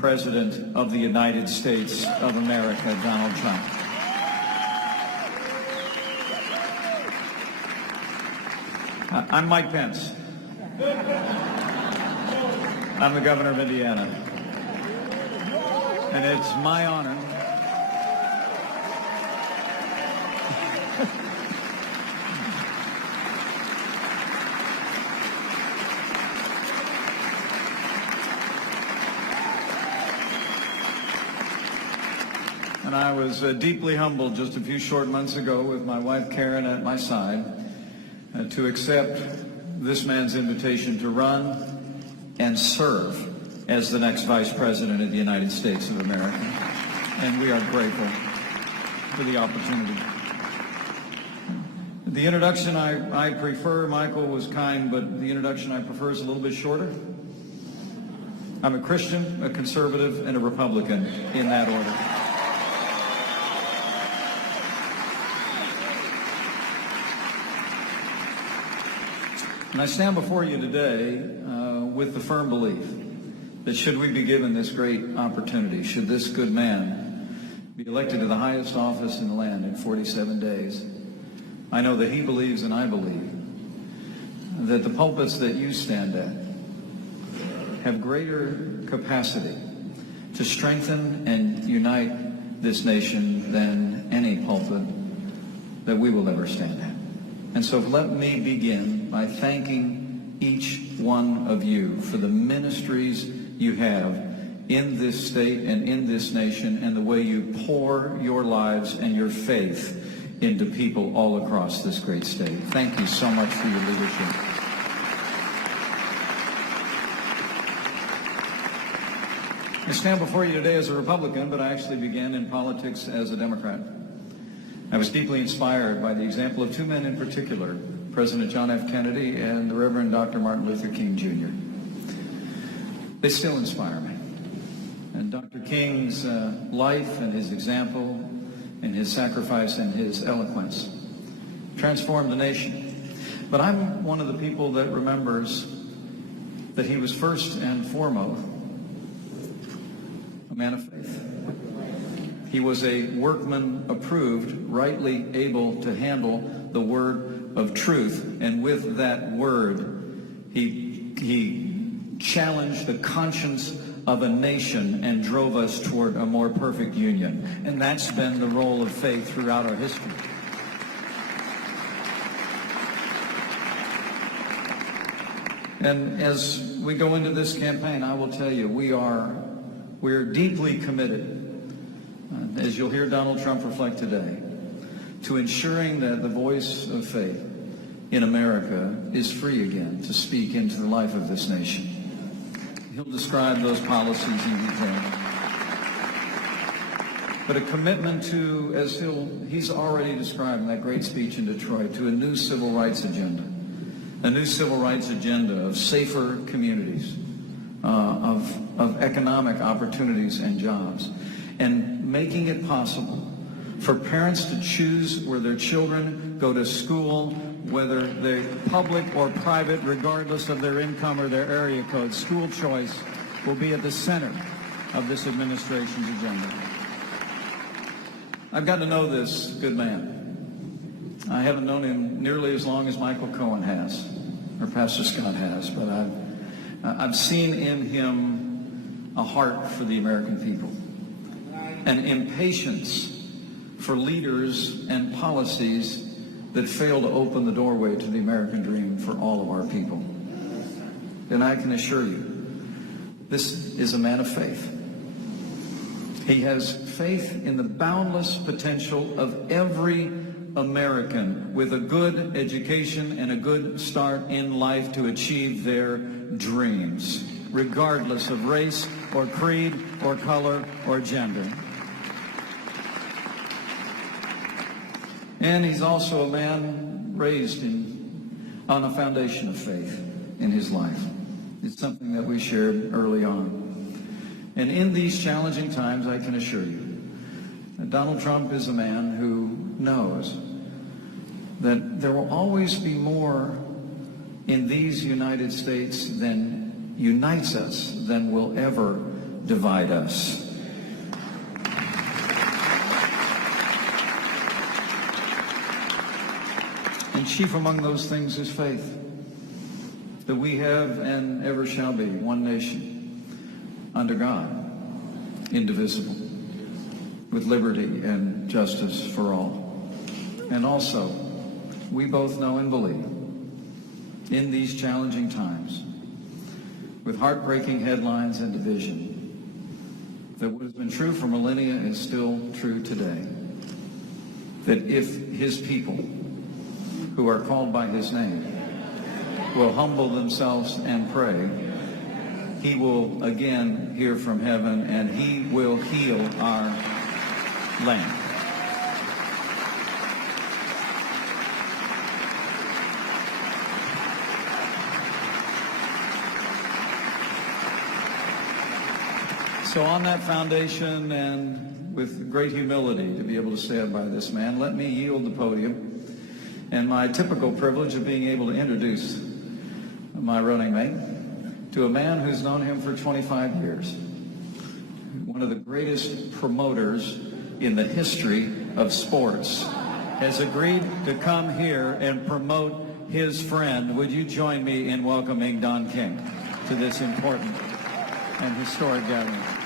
President of the United States of America, Donald Trump. I'm Mike Pence. I'm the governor of Indiana. And it's my honor and I was deeply humbled just a few short months ago with my wife Karen at my side to accept this man's invitation to run and serve as the next Vice President of the United States of America. And we are grateful for the opportunity. The introduction I prefer, Michael was kind, but the introduction I prefer is a little bit shorter. I'm a Christian, a conservative, and a Republican in that order. And I stand before you today with the firm belief that should we be given this great opportunity, should this good man be elected to the highest office in the land in 47 days, I know that he believes and I believe that the pulpits that you stand at have greater capacity to strengthen and unite this nation than any pulpit that we will ever stand at. And so let me begin by thanking each one of you for the ministries you have in this state and in this nation and the way you pour your lives and your faith into people all across this great state. Thank you so much for your leadership. I stand before you today as a Republican, but I actually began in politics as a Democrat. I was deeply inspired by the example of two men in particular, President John F. Kennedy and the Reverend Dr. Martin Luther King, Jr. They still inspire me. And Dr. King's life and his example and his sacrifice and his eloquence transformed the nation. But I'm one of the people that remembers that he was first and foremost a man of faith. He was a workman approved, rightly able to handle the word of truth. And with that word, he challenged the conscience of a nation and drove us toward a more perfect union. And that's been the role of faith throughout our history. And as we go into this campaign, I will tell you, we are deeply committed, as you'll hear Donald Trump reflect today, to ensuring that the voice of faith in America is free again to speak into the life of this nation. He'll describe those policies in detail. But a commitment to, as he's already described in that great speech in Detroit, to a new civil rights agenda. A new civil rights agenda of safer communities, of economic opportunities and jobs, and making it possible for parents to choose where their children go to school, whether they're public or private, regardless of their income or their area code. School choice will be at the center of this administration's agenda. I've gotten to know this good man. I haven't known him nearly as long as Michael Cohen has, or Pastor Scott has, but I've seen in him a heart for the American people, an impatience for leaders and policies that fail to open the doorway to the American dream for all of our people. And I can assure you, this is a man of faith. He has faith in the boundless potential of every American with a good education and a good start in life to achieve their dreams, regardless of race or creed or color or gender. And he's also a man raised on a foundation of faith in his life. It's something that we shared early on. And in these challenging times, I can assure you that Donald Trump is a man who knows that there will always be more in these United States than unites us than will ever divide us. And chief among those things is faith, that we have and ever shall be one nation under God, indivisible, with liberty and justice for all. And also, we both know and believe, in these challenging times, with heartbreaking headlines and division, that what has been true for millennia is still true today. That if his people, who are called by his name, will humble themselves and pray, he will again hear from heaven and he will heal our land. So on that foundation and with great humility to be able to stand by this man, let me yield the podium and my typical privilege of being able to introduce my running mate to a man who's known him for 25 years, one of the greatest promoters in the history of sports, has agreed to come here and promote his friend. Would you join me in welcoming Don King to this important and historic gathering?